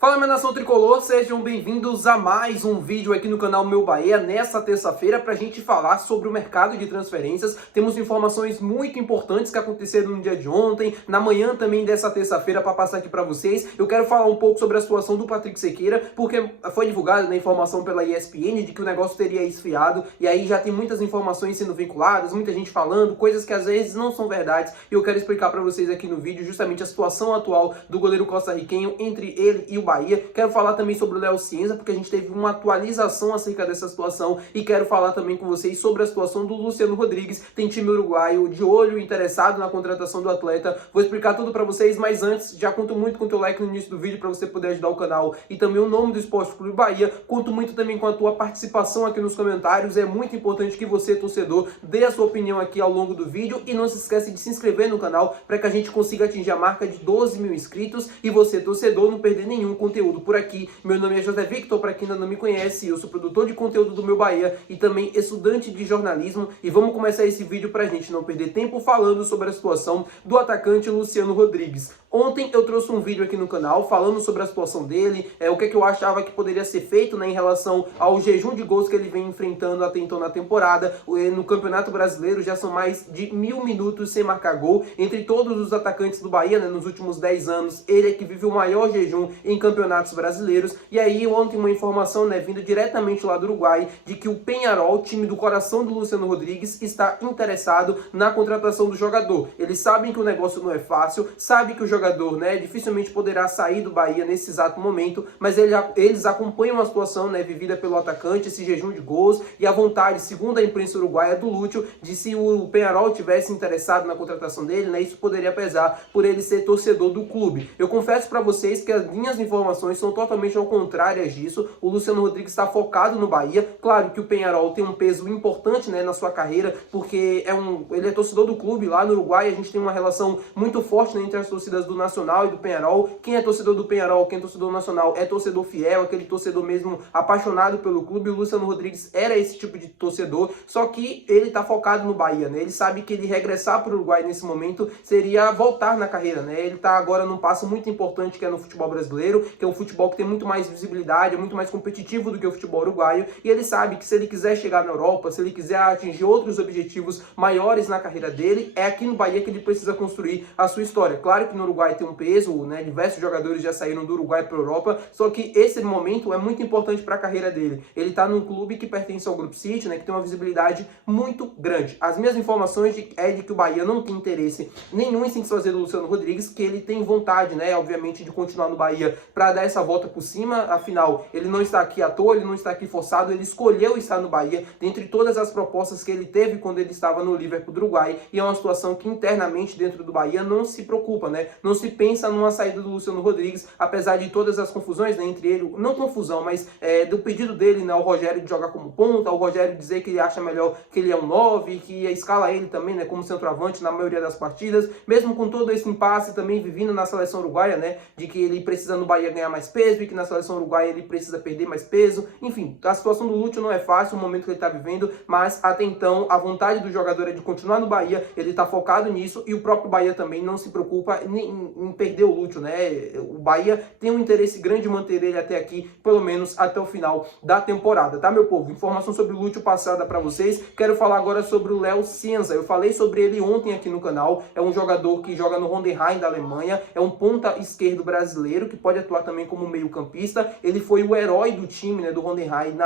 Fala, minha nação tricolor, sejam bem-vindos a mais um vídeo aqui no canal Meu Bahia nessa terça-feira para a gente falar sobre o mercado de transferências. Temos informações muito importantes que aconteceram no dia de ontem, na manhã também dessa terça-feira, para passar aqui para vocês. Eu quero falar um pouco sobre a situação do Patrick Sequeira, porque foi divulgada a informação pela ESPN de que o negócio teria esfriado, e aí já tem muitas informações sendo vinculadas, muita gente falando, coisas que às vezes não são verdades, e eu quero explicar para vocês aqui no vídeo justamente a situação atual do goleiro costarriquenho entre ele e o Bahia. Quero falar também sobre o Léo Cienza, porque a gente teve uma atualização acerca dessa situação, e quero falar também com vocês sobre a situação do Luciano Rodrigues. Tem time uruguaio de olho, interessado na contratação do atleta. Vou explicar tudo para vocês, mas antes, já conto muito com o teu like no início do vídeo para você poder ajudar o canal e também o nome do Esporte Clube Bahia. Conto muito também com a tua participação aqui nos comentários. É muito importante que você, torcedor, dê a sua opinião aqui ao longo do vídeo, e não se esquece de se inscrever no canal para que a gente consiga atingir a marca de 12 mil inscritos e você, torcedor, não perder nenhum conteúdo por aqui. Meu nome é José Victor, para quem ainda não me conhece, eu sou produtor de conteúdo do Meu Bahia e também estudante de jornalismo, e vamos começar esse vídeo para a gente não perder tempo falando sobre a situação do atacante Luciano Rodrigues. Ontem eu trouxe um vídeo aqui no canal falando sobre a situação dele, o que eu achava que poderia ser feito, né, em relação ao jejum de gols que ele vem enfrentando até então na temporada. No Campeonato Brasileiro já são mais de 1000 minutos sem marcar gol. Entre todos os atacantes do Bahia, né, nos últimos 10 anos, ele é que vive o maior jejum em campeonatos brasileiros. E aí ontem uma informação, né, vinda diretamente lá do Uruguai, de que o Peñarol, time do coração do Luciano Rodrigues, está interessado na contratação do jogador. Eles sabem que o negócio não é fácil, sabem que o jogador, né, dificilmente poderá sair do Bahia nesse exato momento, mas eles acompanham a situação, né, vivida pelo atacante, esse jejum de gols, e a vontade, segundo a imprensa uruguaia, do Lúcio, de se o Peñarol tivesse interessado na contratação dele, né, isso poderia pesar por ele ser torcedor do clube. Eu confesso para vocês que as minhas informações são totalmente ao contrário disso. O Luciano Rodrigues está focado no Bahia. Claro que o Peñarol tem um peso importante, né, na sua carreira, porque ele é torcedor do clube lá no Uruguai. A gente tem uma relação muito forte, né, entre as torcidas do Nacional e do Peñarol. Quem é torcedor do Peñarol, quem é torcedor do Nacional, é torcedor fiel, aquele torcedor mesmo apaixonado pelo clube. O Luciano Rodrigues era esse tipo de torcedor, só que ele está focado no Bahia, né? Ele sabe que ele regressar para o Uruguai nesse momento seria voltar na carreira, né? Ele está agora num passo muito importante, que é no futebol brasileiro, que é um futebol que tem muito mais visibilidade, é muito mais competitivo do que o futebol uruguaio, e ele sabe que se ele quiser chegar na Europa, se ele quiser atingir outros objetivos maiores na carreira dele, é aqui no Bahia que ele precisa construir a sua história. Claro que no Uruguai tem um peso, né? Diversos jogadores já saíram do Uruguai para a Europa, só que esse momento é muito importante para a carreira dele. Ele está num clube que pertence ao Grupo City, né, que tem uma visibilidade muito grande. As minhas informações é de que o Bahia não tem interesse nenhum em se desfazer do Luciano Rodrigues, que ele tem vontade, né, obviamente, de continuar no Bahia para dar essa volta por cima. Afinal, ele não está aqui à toa, ele não está aqui forçado, ele escolheu estar no Bahia dentre todas as propostas que ele teve quando ele estava no Liverpool do Uruguai, e é uma situação que internamente dentro do Bahia não se preocupa, né? Não se pensa numa saída do Luciano Rodrigues, apesar de todas as confusões, né, entre ele, não confusão, mas do pedido dele, né, ao Rogério de jogar como ponta, ao Rogério dizer que ele acha melhor que ele é um 9, que escala ele também, né, como centroavante na maioria das partidas, mesmo com todo esse impasse também vivendo na seleção uruguaia, né, de que ele precisa no Bahia ganhar mais peso e que na seleção uruguaia ele precisa perder mais peso. Enfim, a situação do Lúcio não é fácil, o momento que ele está vivendo, mas até então a vontade do jogador é de continuar no Bahia, ele está focado nisso, e o próprio Bahia também não se preocupa em perder o Lúcio, né? O Bahia tem um interesse grande em manter ele até aqui, pelo menos até o final da temporada, tá, meu povo? Informação sobre o Lúcio passada para vocês. Quero falar agora sobre o Léo Cienza. Eu falei sobre ele ontem aqui no canal. É um jogador que joga no Hoffenheim da Alemanha, é um ponta esquerdo brasileiro que pode atuar também como meio-campista. Ele foi o herói do time, né, do Hoffenheim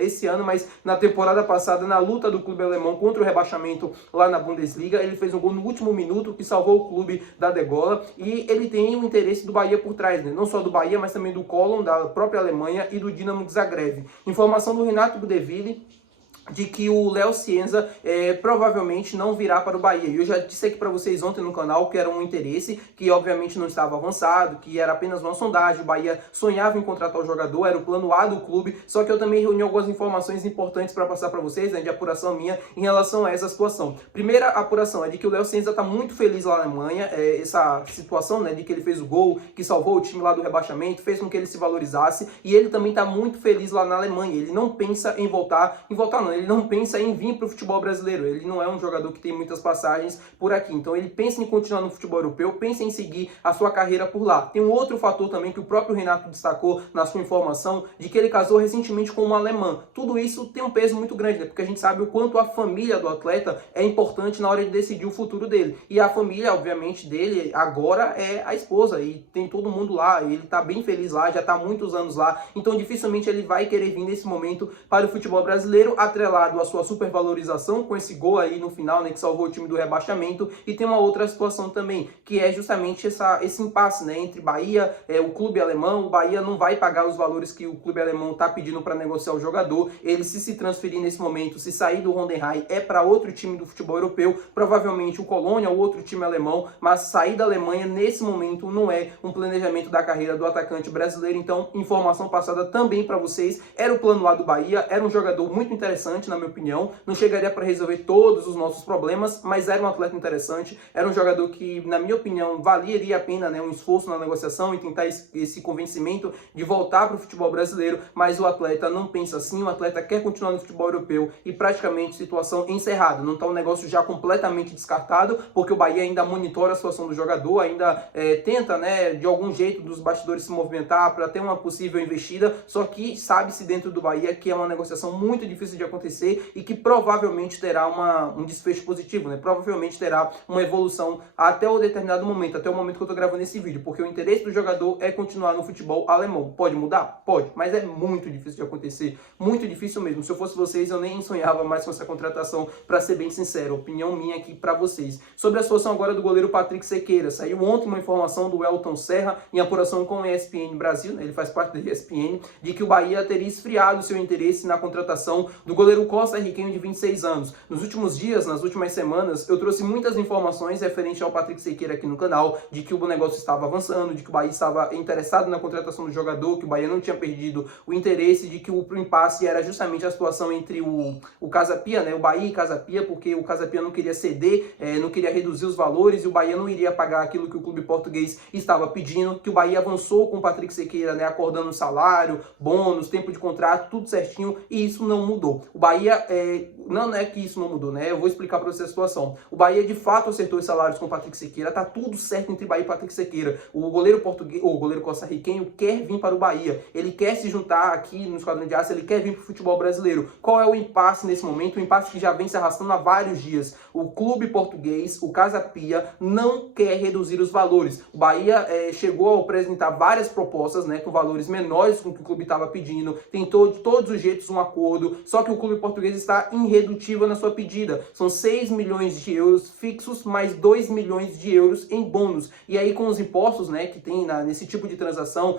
esse ano, mas na temporada passada, na luta do clube alemão contra o rebaixamento lá na Bundesliga. Ele fez um gol no último minuto que salvou o clube da degola, e ele tem o interesse do Bahia por trás, né? Não só do Bahia, mas também do Cologne, da própria Alemanha, e do Dinamo de Zagreb. Informação do Renato Budeville de que o Léo Cienza provavelmente não virá para o Bahia. E eu já disse aqui para vocês ontem no canal que era um interesse que obviamente não estava avançado, que era apenas uma sondagem. O Bahia sonhava em contratar o jogador, era o plano A do clube, só que eu também reuni algumas informações importantes para passar para vocês, né, de apuração minha em relação a essa situação. Primeira apuração é de que o Léo Cienza está muito feliz lá na Alemanha, essa situação, né, de que ele fez o gol, que salvou o time lá do rebaixamento, fez com que ele se valorizasse, e ele também está muito feliz lá na Alemanha. Ele não pensa em voltar não, mano, ele não pensa em vir pro futebol brasileiro. Ele não é um jogador que tem muitas passagens por aqui. Então ele pensa em continuar no futebol europeu, pensa em seguir a sua carreira por lá. Tem um outro fator também que o próprio Renato destacou na sua informação, de que ele casou recentemente com uma alemã. Tudo isso tem um peso muito grande, né? Porque a gente sabe o quanto a família do atleta é importante na hora de decidir o futuro dele. E a família, obviamente, dele agora é a esposa, e tem todo mundo lá, e ele tá bem feliz lá, já tá há muitos anos lá, então dificilmente ele vai querer vir nesse momento para o futebol brasileiro, atrelado à sua supervalorização com esse gol aí no final, né, que salvou o time do rebaixamento. E tem uma outra situação também, que é justamente esse impasse, né, entre Bahia, o clube alemão. O Bahia não vai pagar os valores que o clube alemão tá pedindo para negociar o jogador. Ele, se transferir nesse momento, se sair do Hoffenheim, é para outro time do futebol europeu, provavelmente o Colônia ou outro time alemão, mas sair da Alemanha nesse momento não é um planejamento da carreira do atacante brasileiro. Então, informação passada também para vocês, era o plano A do Bahia, era um jogador muito interessante, na minha opinião, não chegaria para resolver todos os nossos problemas, mas era um atleta interessante, era um jogador que, na minha opinião, valeria a pena, né, um esforço na negociação e tentar esse convencimento de voltar para o futebol brasileiro, mas o atleta não pensa assim, o atleta quer continuar no futebol europeu e praticamente situação encerrada. Não está um negócio já completamente descartado, porque o Bahia ainda monitora a situação do jogador, ainda tenta, né, de algum jeito dos bastidores se movimentar para ter uma possível investida, só que sabe-se dentro do Bahia que é uma negociação muito difícil de acontecer e que provavelmente terá um desfecho positivo, né? Provavelmente terá uma evolução até o determinado momento, até o momento que eu tô gravando esse vídeo, porque o interesse do jogador é continuar no futebol alemão. Pode mudar? Pode, mas é muito difícil de acontecer, muito difícil mesmo. Se eu fosse vocês, eu nem sonhava mais com essa contratação, para ser bem sincero, opinião minha aqui para vocês. Sobre a situação agora do goleiro Patrick Sequeira, saiu ontem uma informação do Elton Serra, em apuração com a ESPN Brasil, né, ele faz parte da ESPN, de que o Bahia teria esfriado seu interesse na contratação do goleiro costarriquenho de 26 anos. Nos últimos dias, nas últimas semanas, eu trouxe muitas informações referentes ao Patrick Sequeira aqui no canal, de que o negócio estava avançando, de que o Bahia estava interessado na contratação do jogador, que o Bahia não tinha perdido o interesse, de que o impasse era justamente a situação entre o Casa Pia, né, o Bahia e Casa Pia, porque o Casa Pia não queria ceder, não queria reduzir os valores, e o Bahia não iria pagar aquilo que o clube português estava pedindo, que o Bahia avançou com o Patrick Sequeira, né, acordando salário, bônus, tempo de contrato, tudo certinho, e isso não mudou. O Bahia, não é que isso não mudou, né, eu vou explicar para você a situação. O Bahia de fato acertou os salários com o Patrick Sequeira, tá tudo certo entre Bahia e Patrick Sequeira. O goleiro português, o goleiro costarriquenho quer vir para o Bahia, ele quer se juntar aqui no Esquadrão de Aço, ele quer vir para o futebol brasileiro. Qual é o impasse nesse momento? O impasse que já vem se arrastando há vários dias. O clube português, o Casa Pia, não quer reduzir os valores. O Bahia chegou a apresentar várias propostas, né, com valores menores do que o clube estava pedindo, tentou de todos os jeitos um acordo, só que o clube português está irredutível na sua pedida. São 6 milhões de euros fixos, mais 2 milhões de euros em bônus. E aí com os impostos, né, que tem nesse tipo de transação,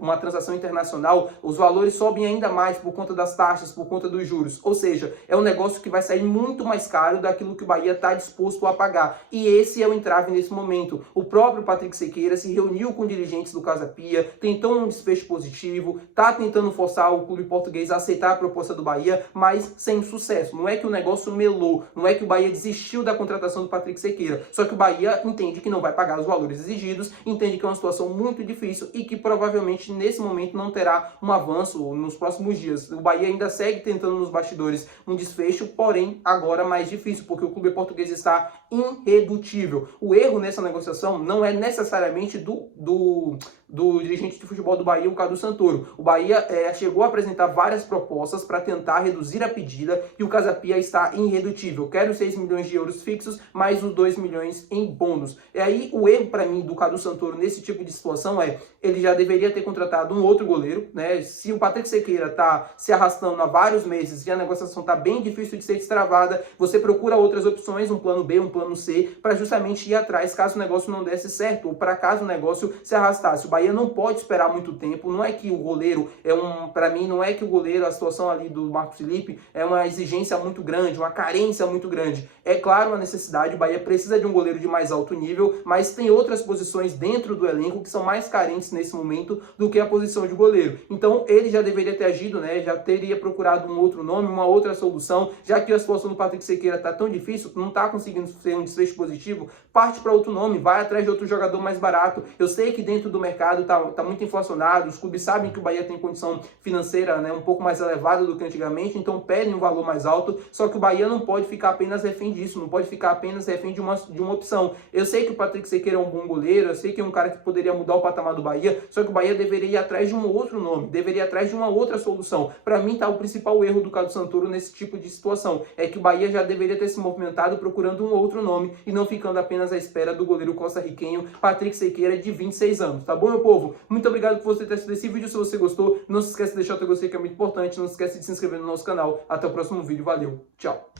uma transação internacional, os valores sobem ainda mais por conta das taxas, por conta dos juros. Ou seja, é um negócio que vai sair muito mais caro daquilo que o Bahia está disposto a pagar. E esse é o entrave nesse momento. O próprio Patrick Sequeira se reuniu com dirigentes do Casa Pia, tentou um desfecho positivo, está tentando forçar o clube português a aceitar a proposta do Bahia, mas sem sucesso. Não é que o negócio melou, não é que o Bahia desistiu da contratação do Patrick Sequeira, só que o Bahia entende que não vai pagar os valores exigidos, entende que é uma situação muito difícil e que provavelmente nesse momento não terá um avanço nos próximos dias. O Bahia ainda segue tentando nos bastidores um desfecho, porém agora mais difícil, porque o clube português está irredutível. O erro nessa negociação não é necessariamente do dirigente de futebol do Bahia, o Cadu Santoro. O Bahia chegou a apresentar várias propostas para tentar reduzir a pedida e o Casa Pia está irredutível. Quero 6 milhões de euros fixos, mais os 2 milhões em bônus. E aí o erro para mim do Cadu Santoro nesse tipo de situação ele já deveria ter contratado um outro goleiro, né? Se o Patrick Sequeira está se arrastando há vários meses e a negociação está bem difícil de ser destravada, você procura outras opções, um plano B, um plano C, para justamente ir atrás caso o negócio não desse certo, ou para caso o negócio se arrastasse. O Bahia não pode esperar muito tempo, não é que o goleiro para mim, não é que o goleiro, a situação ali do Marcos Felipe é uma exigência muito grande, uma carência muito grande. É claro, uma necessidade, o Bahia precisa de um goleiro de mais alto nível, mas tem outras posições dentro do elenco que são mais carentes nesse momento do que a posição de goleiro. Então ele já deveria ter agido, né? Já teria procurado um outro nome, uma outra solução, já que a situação do Patrick Sequeira está tão difícil, não está conseguindo ser um desfecho positivo, parte para outro nome, vai atrás de outro jogador mais barato. Eu sei que dentro do mercado mercado tá muito inflacionado, os clubes sabem que o Bahia tem condição financeira, né, um pouco mais elevada do que antigamente, então pedem um valor mais alto, só que o Bahia não pode ficar apenas refém disso, não pode ficar apenas refém de uma opção. Eu sei que o Patrick Sequeira é um bom goleiro, eu sei que é um cara que poderia mudar o patamar do Bahia, só que o Bahia deveria ir atrás de um outro nome, deveria ir atrás de uma outra solução. Para mim tá o principal erro do Cadu Santoro nesse tipo de situação, é que o Bahia já deveria ter se movimentado procurando um outro nome e não ficando apenas à espera do goleiro costarriquenho Patrick Sequeira, de 26 anos, tá bom, meu povo? Muito obrigado por você ter assistido esse vídeo. Se você gostou, não se esqueça de deixar o teu gostei, que é muito importante, não se esqueça de se inscrever no nosso canal. Até o próximo vídeo, valeu, tchau!